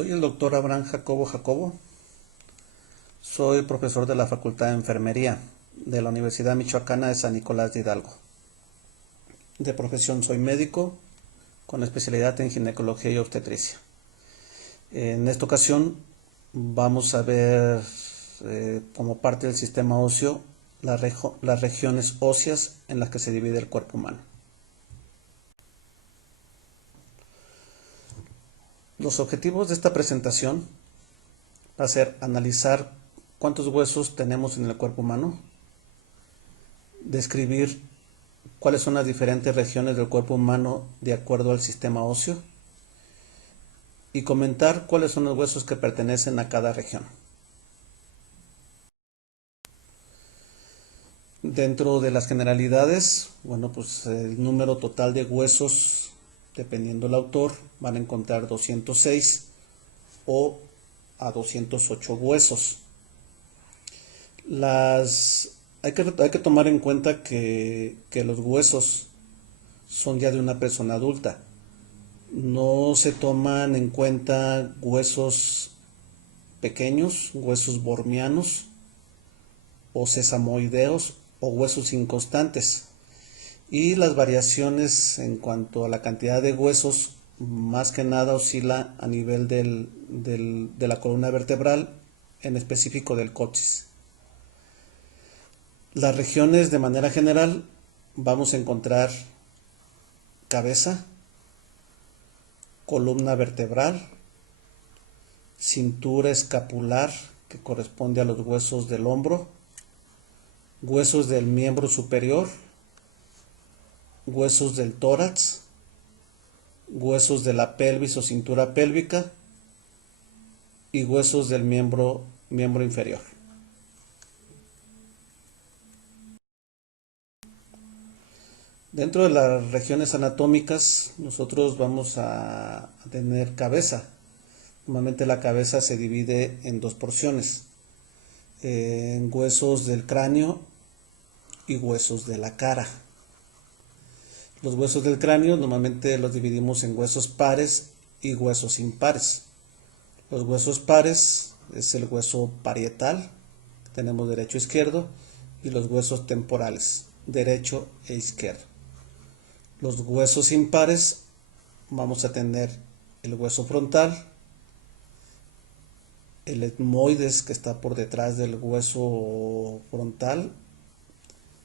Soy el doctor Abraham Jacobo Jacobo. Soy profesor de la Facultad de Enfermería de la Universidad Michoacana de San Nicolás de Hidalgo. De profesión soy médico con especialidad en ginecología y obstetricia. En esta ocasión vamos a ver como parte del sistema óseo las regiones óseas en las que se divide el cuerpo humano. Los objetivos de esta presentación va a ser analizar cuántos huesos tenemos en el cuerpo humano, describir cuáles son las diferentes regiones del cuerpo humano de acuerdo al sistema óseo y comentar cuáles son los huesos que pertenecen a cada región. Dentro de las generalidades, pues el número total de huesos, dependiendo del autor, van a encontrar 206 o a 208 huesos. Hay que tomar en cuenta que los huesos son ya de una persona adulta. No se toman en cuenta huesos pequeños, huesos bormianos o sesamoideos o huesos inconstantes. Y las variaciones en cuanto a la cantidad de huesos más que nada oscila a nivel de la columna vertebral, en específico del coxis. Las regiones de manera general vamos a encontrar cabeza, columna vertebral, cintura escapular que corresponde a los huesos del hombro, huesos del miembro superior, huesos del tórax, huesos de la pelvis o cintura pélvica y huesos del miembro inferior. Dentro de las regiones anatómicas nosotros vamos a tener cabeza. Normalmente la cabeza se divide en dos porciones, en huesos del cráneo y huesos de la cara. Los huesos del cráneo normalmente los dividimos en huesos pares y huesos impares. Los huesos pares es el hueso parietal, tenemos derecho e izquierdo, y los huesos temporales, derecho e izquierdo. Los huesos impares vamos a tener el hueso frontal, el etmoides que está por detrás del hueso frontal,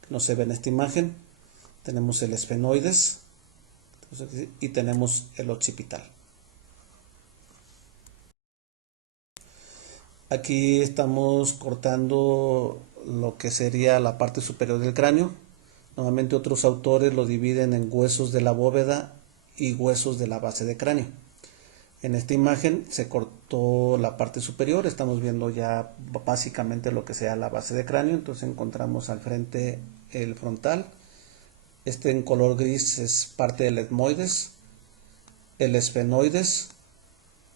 que no se ve en esta imagen, tenemos el esfenoides y tenemos el occipital. Aquí estamos cortando lo que sería la parte superior del cráneo. Normalmente otros autores lo dividen en huesos de la bóveda y huesos de la base de cráneo. En esta imagen se cortó la parte superior, estamos viendo ya básicamente lo que sea la base de cráneo. Entonces encontramos al frente el frontal, este en color gris es parte del etmoides, el esfenoides,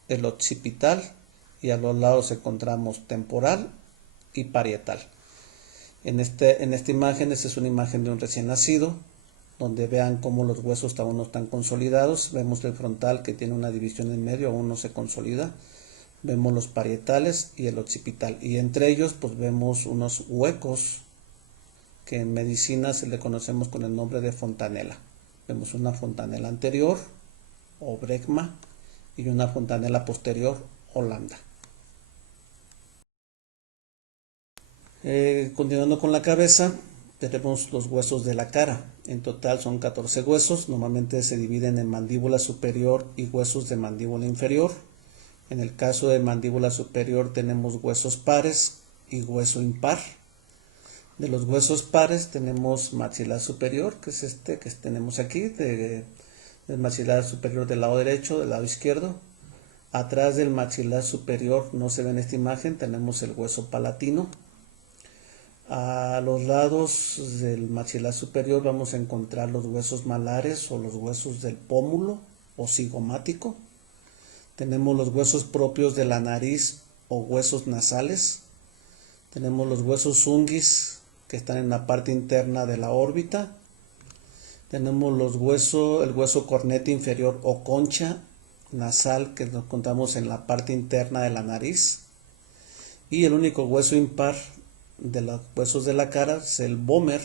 el occipital, y a los lados encontramos temporal y parietal. En esta imagen, esta es una imagen de un recién nacido, donde vean cómo los huesos aún no están consolidados. Vemos el frontal que tiene una división en medio, aún no se consolida. Vemos los parietales y el occipital. Y entre ellos pues vemos unos huecos que en medicina se le conocemos con el nombre de fontanela. Vemos una fontanela anterior o brecma y una fontanela posterior o lambda. Continuando con la cabeza, tenemos los huesos de la cara. En total son 14 huesos. Normalmente se dividen en mandíbula superior y huesos de mandíbula inferior. En el caso de mandíbula superior tenemos huesos pares y hueso impar. De los huesos pares tenemos maxilar superior, que es este que tenemos aquí, del maxilar superior del lado derecho, del lado izquierdo. Atrás del maxilar superior, no se ve en esta imagen, tenemos el hueso palatino. A los lados del maxilar superior vamos a encontrar los huesos malares o los huesos del pómulo o cigomático. Tenemos los huesos propios de la nariz o huesos nasales. Tenemos los huesos unguis que están en la parte interna de la órbita. Tenemos el hueso cornete inferior o concha nasal que nos encontramos en la parte interna de la nariz. Y el único hueso impar de los huesos de la cara es el vómer,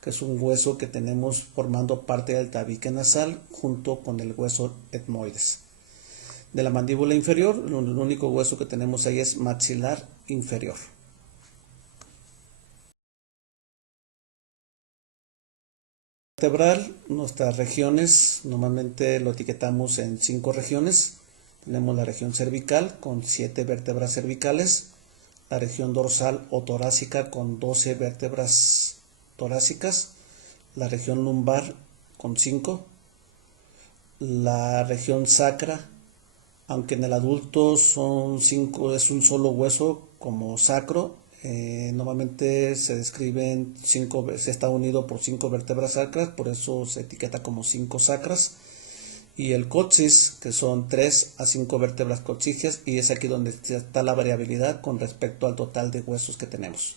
que es un hueso que tenemos formando parte del tabique nasal junto con el hueso etmoides. De la mandíbula inferior, el único hueso que tenemos ahí es maxilar inferior. Vertebral, nuestras regiones, normalmente lo etiquetamos en 5 regiones. Tenemos la región cervical con 7 vértebras cervicales, la región dorsal o torácica con 12 vértebras torácicas, la región lumbar con 5, la región sacra, aunque en el adulto son 5, es un solo hueso como sacro, normalmente se describen 5, se está unido por 5 vértebras sacras, por eso se etiqueta como 5 sacras. Y el coxis, que son 3 a 5 vértebras coxigias, y es aquí donde está la variabilidad con respecto al total de huesos que tenemos.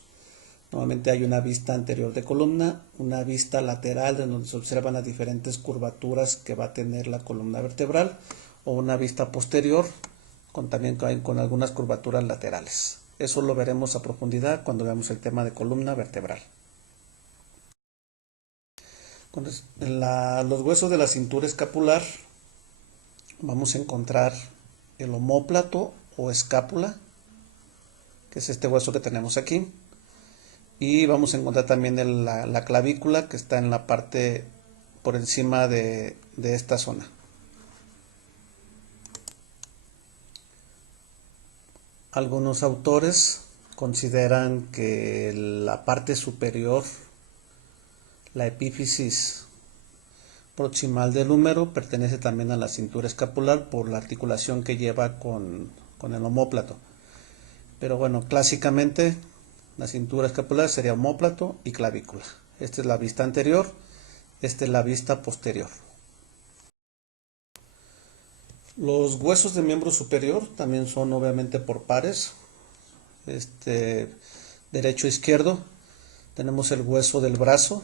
Normalmente hay una vista anterior de columna, una vista lateral en donde se observan las diferentes curvaturas que va a tener la columna vertebral, o una vista posterior también con algunas curvaturas laterales. Eso lo veremos a profundidad cuando veamos el tema de columna vertebral. Los huesos de la cintura escapular vamos a encontrar el omóplato o escápula, que es este hueso que tenemos aquí, y vamos a encontrar también la clavícula, que está en la parte por encima de esta zona. Algunos autores consideran que la parte superior, la epífisis proximal del húmero, pertenece también a la cintura escapular por la articulación que lleva con el omóplato. Pero bueno, clásicamente la cintura escapular sería omóplato y clavícula. Esta es la vista anterior, esta es la vista posterior. Los huesos de miembro superior también son obviamente por pares, derecho e izquierdo. Tenemos el hueso del brazo,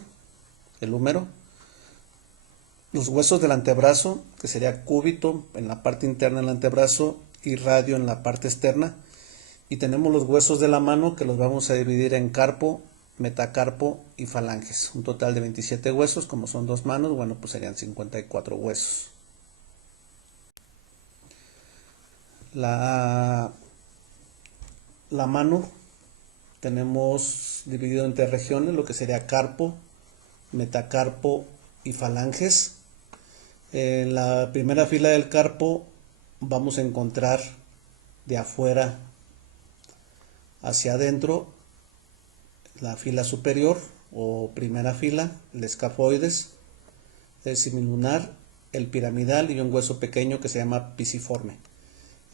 el húmero. Los huesos del antebrazo, que sería cúbito en la parte interna del antebrazo y radio en la parte externa. Y tenemos los huesos de la mano, que los vamos a dividir en carpo, metacarpo y falanges. Un total de 27 huesos, como son 2 manos, bueno, pues serían 54 huesos. La mano tenemos dividido en 3 regiones, lo que sería carpo, metacarpo y falanges. En la primera fila del carpo vamos a encontrar de afuera hacia adentro la fila superior o primera fila, el escafoides, el semilunar, el piramidal y un hueso pequeño que se llama pisiforme.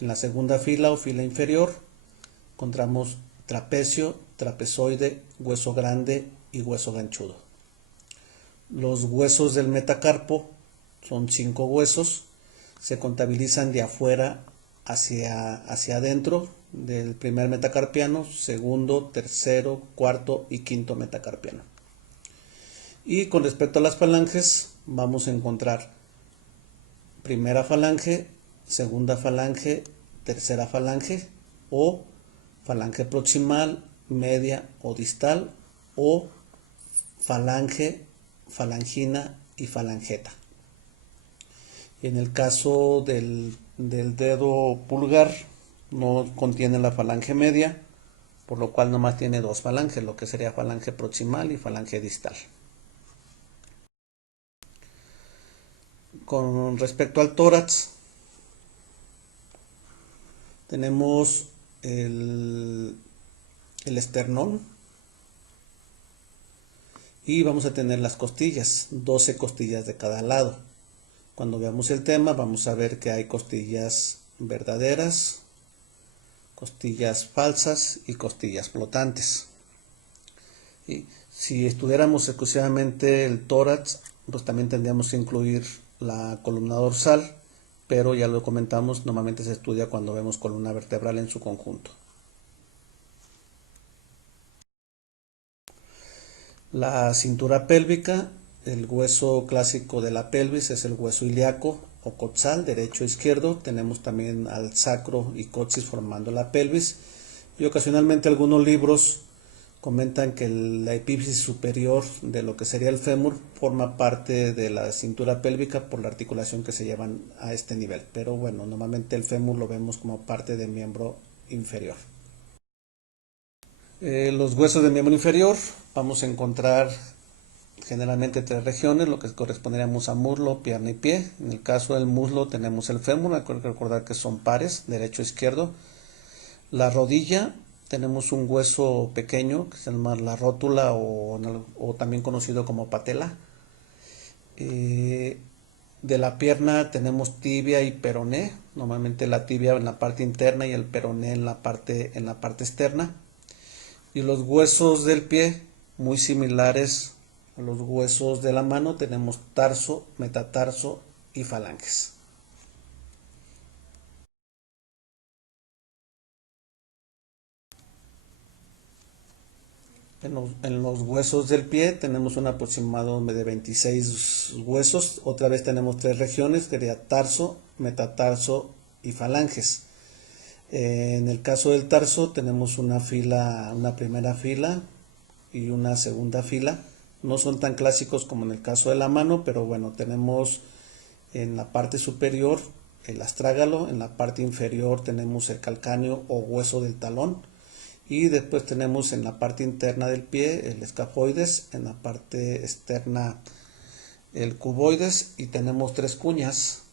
En la segunda fila o fila inferior encontramos trapecio, trapezoide, hueso grande y hueso ganchudo. Los huesos del metacarpo son 5 huesos, se contabilizan de afuera hacia adentro del primer metacarpiano, segundo, tercero, cuarto y quinto metacarpiano. Y con respecto a las falanges, vamos a encontrar primera falange, segunda falange, tercera falange o falange proximal, media o distal o falange, falangina y falangeta. En el caso del dedo pulgar no contiene la falange media, por lo cual nomás tiene 2 falanges, lo que sería falange proximal y falange distal. Con respecto al tórax, tenemos el esternón y vamos a tener las costillas, 12 costillas de cada lado. Cuando veamos el tema vamos a ver que hay costillas verdaderas, costillas falsas y costillas flotantes. Y si estudiáramos exclusivamente el tórax, pues también tendríamos que incluir la columna dorsal, pero ya lo comentamos, normalmente se estudia cuando vemos columna vertebral en su conjunto. La cintura pélvica, el hueso clásico de la pelvis es el hueso ilíaco o coxal, derecho e izquierdo. Tenemos también al sacro y coxis formando la pelvis. Y ocasionalmente algunos libros comentan que la epífisis superior de lo que sería el fémur forma parte de la cintura pélvica por la articulación que se llevan a este nivel. Pero bueno, normalmente el fémur lo vemos como parte del miembro inferior. Los huesos del miembro inferior vamos a encontrar generalmente tres regiones, lo que corresponderíamos a muslo, pierna y pie. En el caso del muslo tenemos el fémur, hay que recordar que son pares, derecho e izquierdo. La rodilla, tenemos un hueso pequeño que se llama la rótula o también conocido como patela. De la pierna tenemos tibia y peroné, normalmente la tibia en la parte interna y el peroné en la parte externa. Y los huesos del pie, muy similares a los huesos de la mano, tenemos tarso, metatarso y falanges. En los huesos del pie tenemos un aproximado de 26 huesos. Otra vez tenemos tres regiones, que sería tarso, metatarso y falanges. En el caso del tarso tenemos una primera fila y una segunda fila. No son tan clásicos como en el caso de la mano, pero bueno, tenemos en la parte superior el astrágalo, en la parte inferior tenemos el calcáneo o hueso del talón, y después tenemos en la parte interna del pie el escafoides, en la parte externa el cuboides, y tenemos tres cuñas: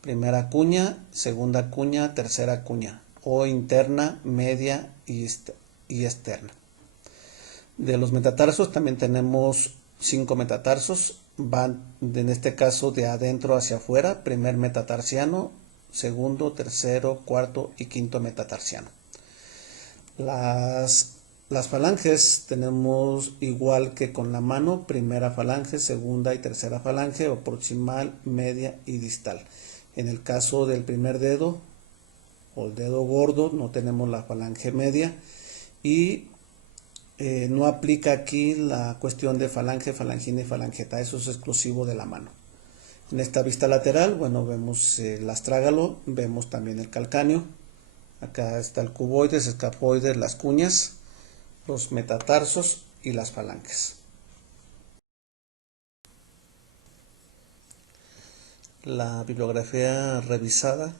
primera cuña, segunda cuña, tercera cuña, o interna, media y externa. De los metatarsos también tenemos 5 metatarsos, van en este caso de adentro hacia afuera: primer metatarsiano, segundo, tercero, cuarto y quinto metatarsiano. Las falanges tenemos igual que con la mano: primera falange, segunda y tercera falange, o proximal, media y distal. En el caso del primer dedo o el dedo gordo no tenemos la falange media, y no aplica aquí la cuestión de falange, falangina y falangeta, eso es exclusivo de la mano. En esta vista lateral, bueno, vemos el astrágalo, vemos también el calcáneo, acá está el cuboides, escafoides, las cuñas, los metatarsos y las falanges. La bibliografía revisada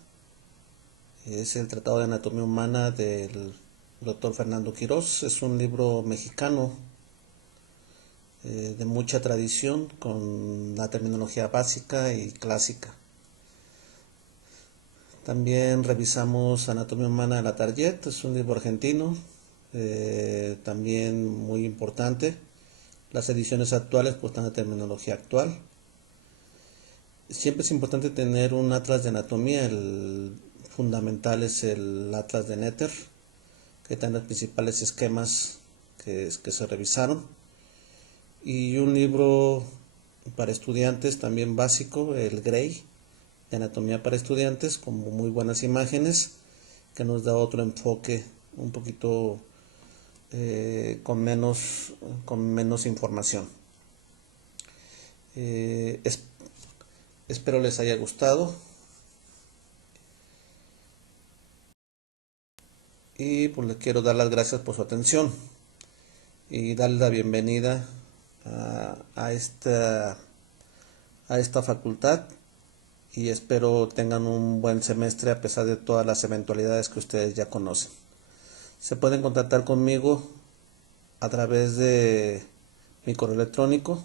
es el Tratado de Anatomía Humana del Dr. Fernando Quirós. Es un libro mexicano de mucha tradición, con la terminología básica y clásica. También revisamos Anatomía Humana de la Target, es un libro argentino, también muy importante. Las ediciones actuales pues están en terminología actual. Siempre es importante tener un atlas de anatomía. El fundamental es el atlas de Netter, que están los principales esquemas que se revisaron. Y un libro para estudiantes también básico, el Gray, de anatomía para estudiantes, con muy buenas imágenes, que nos da otro enfoque un poquito con menos información. Espero les haya gustado, y pues les quiero dar las gracias por su atención y darles la bienvenida a esta facultad, y espero tengan un buen semestre a pesar de todas las eventualidades que ustedes ya conocen. Se pueden contactar conmigo a través de mi correo electrónico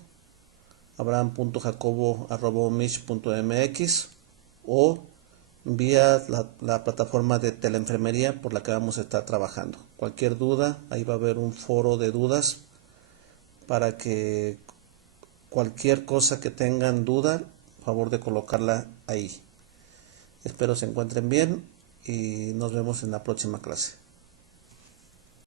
abraham.jacobo@omich.mx, o vía la plataforma de teleenfermería por la que vamos a estar trabajando. Cualquier duda, ahí va a haber un foro de dudas para que cualquier cosa que tengan duda, favor de colocarla ahí. Espero se encuentren bien y nos vemos en la próxima clase.